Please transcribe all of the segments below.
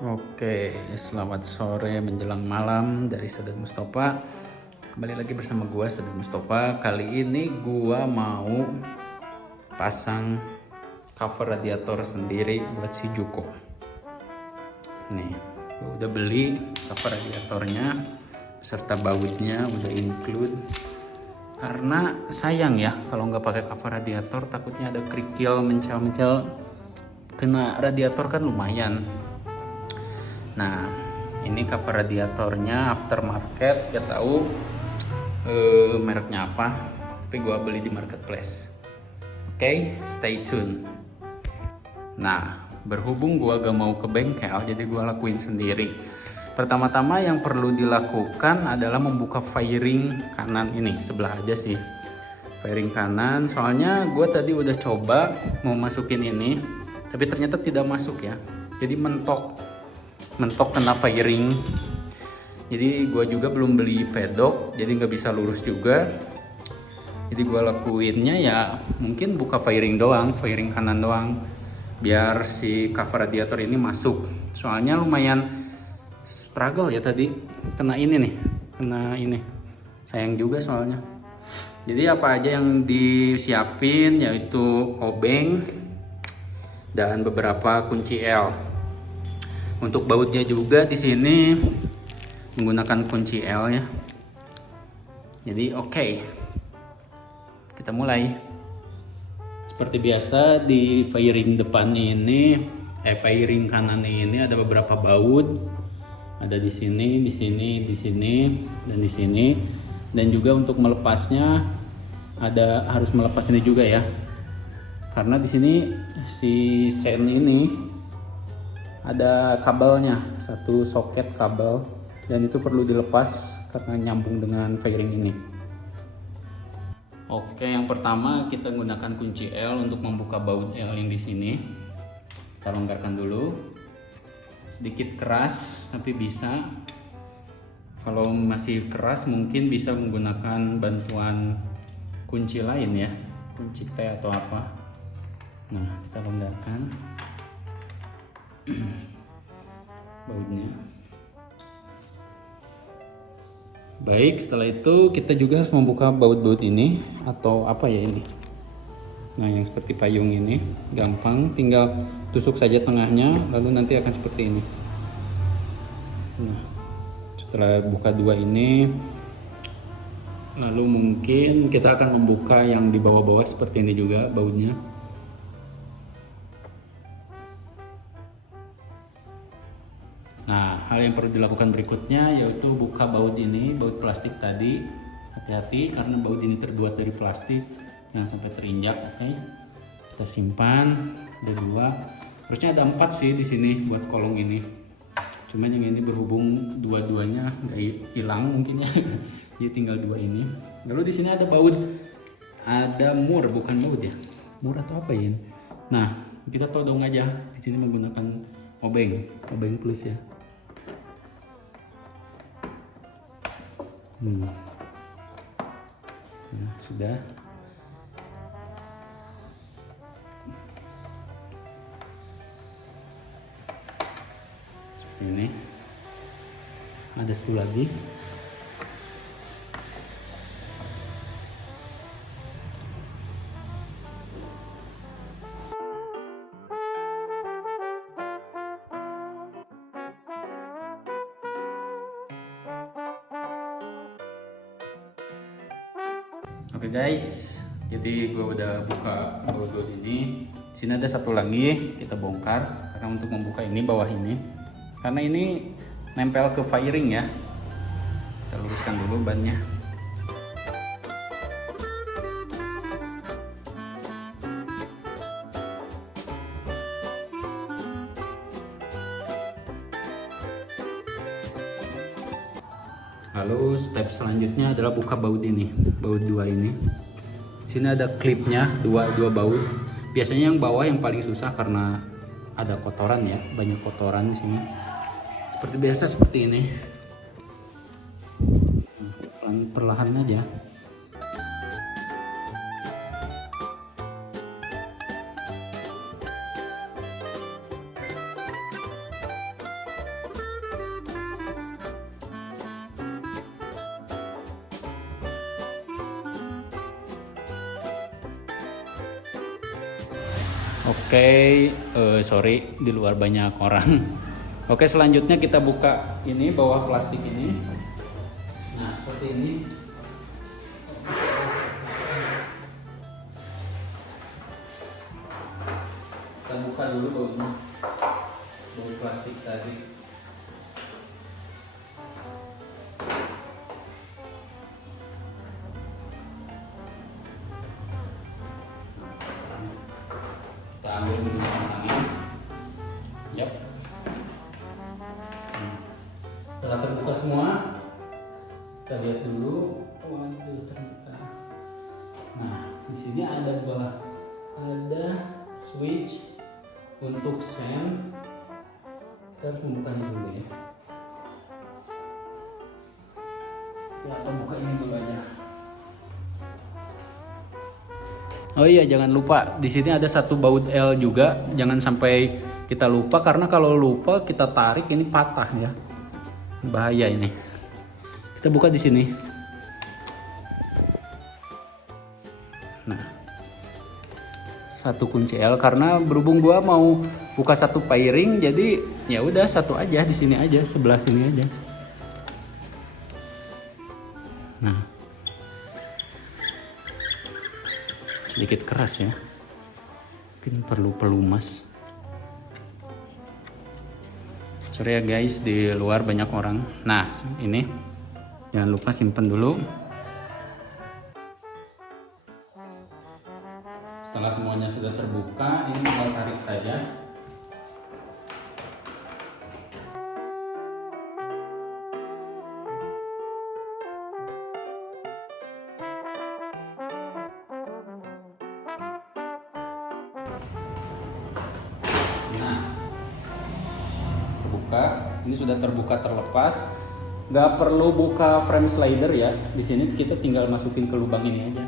Oke, selamat sore menjelang malam dari Sadat Mustafa. Kembali lagi bersama gua Sadat Mustafa. Kali ini gua mau pasang cover radiator sendiri buat si Juko. Nih, gua udah beli cover radiatornya beserta bautnya, udah include. Karena sayang ya kalau nggak pakai cover radiator, takutnya ada kerikil mencel-mencel kena radiator kan lumayan. Nah, ini cover radiatornya aftermarket, gak tahu mereknya apa, tapi gua beli di marketplace. Oke, stay tune. Nah, berhubung gua gak mau ke bengkel, jadi gua lakuin sendiri. Pertama-tama yang perlu dilakukan adalah membuka fairing kanan ini, sebelah aja sih. Fairing kanan, soalnya gua tadi udah coba mau masukin ini, tapi ternyata tidak masuk ya. Jadi mentok kena fairing. Jadi gue juga belum beli pedok, jadi nggak bisa lurus juga. Jadi gue lakuinnya ya mungkin buka fairing doang, fairing kanan doang, biar si cover radiator ini masuk. Soalnya lumayan struggle ya tadi, kena ini nih, kena ini. Sayang juga soalnya. Jadi apa aja yang disiapin yaitu obeng dan beberapa kunci L. Untuk bautnya juga di sini menggunakan kunci L ya. Jadi oke. Kita mulai. Seperti biasa di fairing depan ini, fairing kanan ini ada beberapa baut. Ada di sini, di sini, di sini, dan di sini. Dan juga untuk melepasnya harus melepas ini juga ya. Karena di sini si sen ini ada kabelnya, satu soket kabel, dan itu perlu dilepas karena nyambung dengan fairing ini. Oke, yang pertama kita gunakan kunci L untuk membuka baut L yang di sini. Kita longgarkan dulu. Sedikit keras tapi bisa. Kalau masih keras mungkin bisa menggunakan bantuan kunci lain ya, kunci T atau apa. Nah, kita longgarkan bautnya. Baik, setelah itu kita juga harus membuka baut-baut ini atau apa ya ini. Nah, yang seperti payung ini gampang, tinggal tusuk saja tengahnya lalu nanti akan seperti ini. Nah, setelah buka dua ini, lalu mungkin kita akan membuka yang di bawah-bawah seperti ini juga bautnya. Nah, hal yang perlu dilakukan berikutnya yaitu buka baut ini, baut plastik tadi. Hati-hati karena baut ini terbuat dari plastik, jangan sampai terinjak. Oke, kita simpan. Ada dua, harusnya ada 4 sih di sini buat kolong ini. Cuman yang ini berhubung dua-duanya nggak hilang mungkin ya, jadi tinggal 2 ini. Lalu di sini ada baut, ada mur, bukan baut ya, mur atau apa ya? Nah, kita todong aja di sini menggunakan obeng plus ya. Nah, sudah. Seperti ini. Ada satu lagi. Oke guys, jadi gue udah buka baut ini. Di sini ada satu lagi, kita bongkar karena untuk membuka ini bawah ini. Karena ini nempel ke fairing ya. Kita luruskan dulu bannya. Lalu step selanjutnya adalah buka baut ini, baut 2 ini. Sini ada klipnya, dua baut. Biasanya yang bawah yang paling susah karena ada kotoran ya, banyak kotoran di sini. Seperti biasa seperti ini. Perlahan aja. Oke, sorry di luar banyak orang. Oke, selanjutnya kita buka ini bawah plastik ini. Nah, seperti ini. Kita buka dulu baunya, bau plastik tadi. Kita ambil minyak angin. Yap. Setelah terbuka semua, kita lihat dulu. Waduh, terbuka. Nah, di sini ada switch untuk sen. Kita harus membukanya dulu ya. Atau buka ini dulu aja. Oh iya, jangan lupa di sini ada satu baut L juga. Jangan sampai kita lupa, karena kalau lupa kita tarik ini patah ya. Bahaya ini. Kita buka di sini. Nah, satu kunci L, karena berhubung gua mau buka satu pairing, jadi ya udah satu aja di sini aja, sebelah sini aja. Nah, sedikit keras ya, mungkin perlu pelumas. Sorry ya guys, di luar banyak orang. Nah, ini jangan lupa simpan dulu. Setelah semuanya sudah terbuka, ini tinggal tarik saja. Nah, terbuka. Ini sudah terbuka terlepas. Nggak perlu buka frame slider ya. Di sini kita tinggal masukin ke lubang ini aja.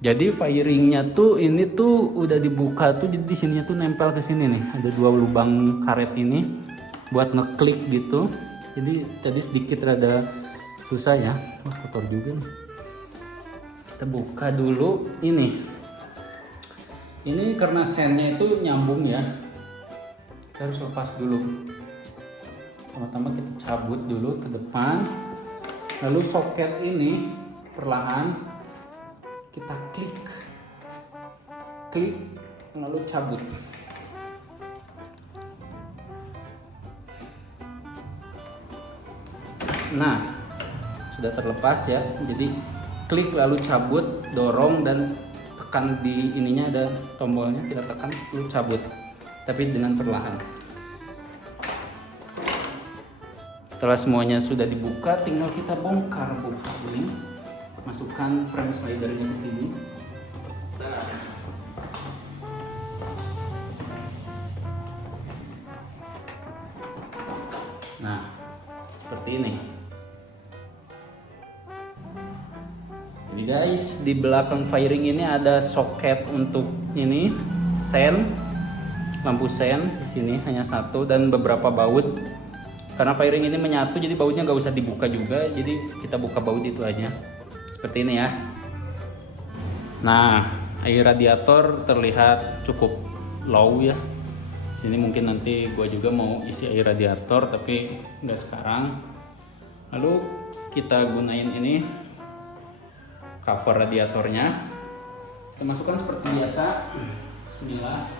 Jadi fairingnya tuh ini tuh udah dibuka tuh, jadi di sininya tuh nempel ke sini nih. Ada dua lubang karet ini buat ngeklik gitu. Jadi tadi sedikit rada susah ya. Wah, kotor juga nih. Kita buka dulu ini. Ini karena sennya itu nyambung ya. Kita harus lepas dulu. Pertama kita cabut dulu ke depan. Lalu soket ini perlahan kita klik lalu cabut. Nah, sudah terlepas ya, jadi klik lalu cabut, dorong dan tekan di ininya, ada tombolnya, kita tekan lalu cabut, tapi dengan perlahan. Setelah semuanya sudah dibuka, tinggal kita bongkar ini. Masukkan frame slidernya ke sini. Nah, seperti ini. Jadi guys, di belakang fairing ini ada soket untuk ini sen, lampu sen di sini hanya satu dan beberapa baut. Karena fairing ini menyatu, jadi bautnya nggak usah dibuka juga. Jadi kita buka baut itu aja. Seperti ini ya. Nah, air radiator terlihat cukup low ya. Sini mungkin nanti gua juga mau isi air radiator, tapi nggak sekarang. Lalu kita gunain ini cover radiatornya. Kita masukkan seperti biasa. Bismillah.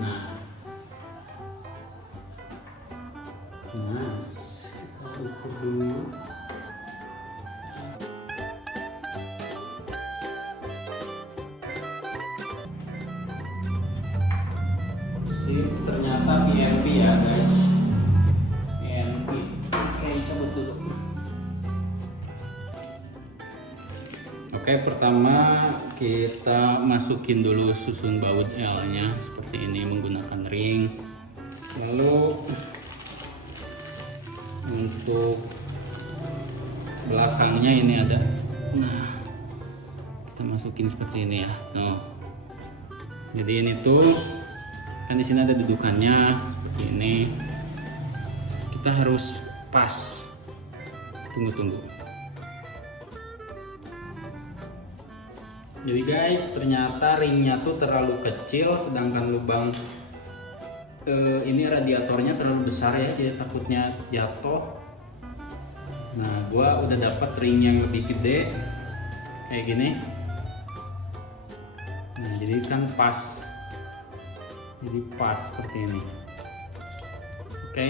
Nah, kita ukur dulu. Ternyata BMP ya guys, BMP. Oke, cabut dulu. Oke, pertama kita masukin dulu susun baut L nya seperti ini menggunakan ring. Lalu untuk belakangnya ini ada, nah kita masukin seperti ini ya. Nah, jadi ini tuh kan di sini ada dudukannya seperti ini. Kita harus pas. Tunggu. Jadi guys, ternyata ringnya tuh terlalu kecil, sedangkan lubang ini radiatornya terlalu besar ya, jadi takutnya jatuh. Nah, gua udah dapat ring yang lebih gede kayak gini. Nah, jadi kan pas, jadi pas seperti ini. Oke.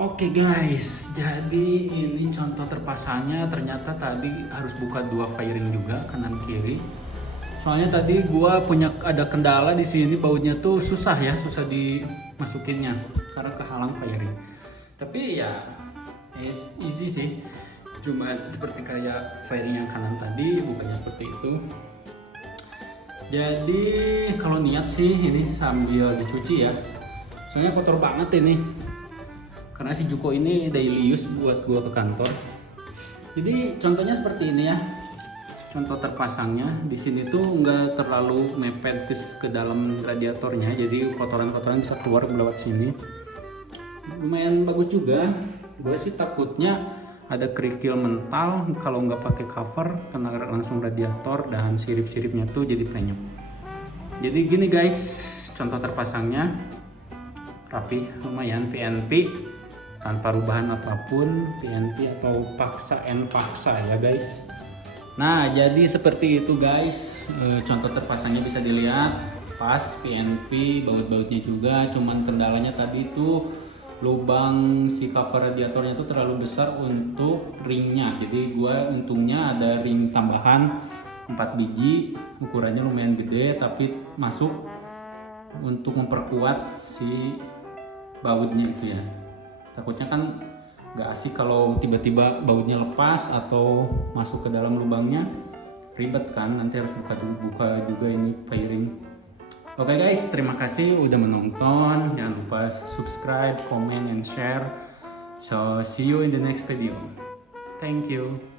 Oke guys, jadi ini contoh terpasangnya. Ternyata tadi harus buka dua fairing juga, kanan kiri. Soalnya tadi gua ada kendala di sini, bautnya tuh susah ya, susah dimasukinnya karena kehalang fairing. Tapi ya easy sih, cuma seperti kayak fairing yang kanan tadi, bukanya seperti itu. Jadi kalau niat sih ini sambil dicuci ya, soalnya kotor banget ini. Karena si Juko ini daily use buat gua ke kantor. Jadi contohnya seperti ini ya. Contoh terpasangnya di sini tuh nggak terlalu mepet ke dalam radiatornya, jadi kotoran-kotoran bisa keluar lewat sini. Lumayan bagus juga. Gue sih takutnya ada kerikil mental kalau nggak pakai cover, kena langsung radiator dan sirip-siripnya tuh jadi penyok. Jadi gini guys, contoh terpasangnya rapi, lumayan PNP tanpa perubahan apapun, PNP atau paksa ya guys. Nah, jadi seperti itu guys, contoh terpasangnya bisa dilihat pas PNP, baut-bautnya juga, cuman kendalanya tadi itu lubang si cover radiatornya itu terlalu besar untuk ringnya. Jadi gua untungnya ada ring tambahan 4 biji, ukurannya lumayan gede tapi masuk untuk memperkuat si bautnya itu ya. Takutnya kan nggak asik kalau tiba-tiba bautnya lepas atau masuk ke dalam lubangnya, ribet kan, nanti harus buka juga ini fairing. Oke guys, terima kasih udah menonton, jangan lupa subscribe, comment, and share. So see you in the next video. Thank you.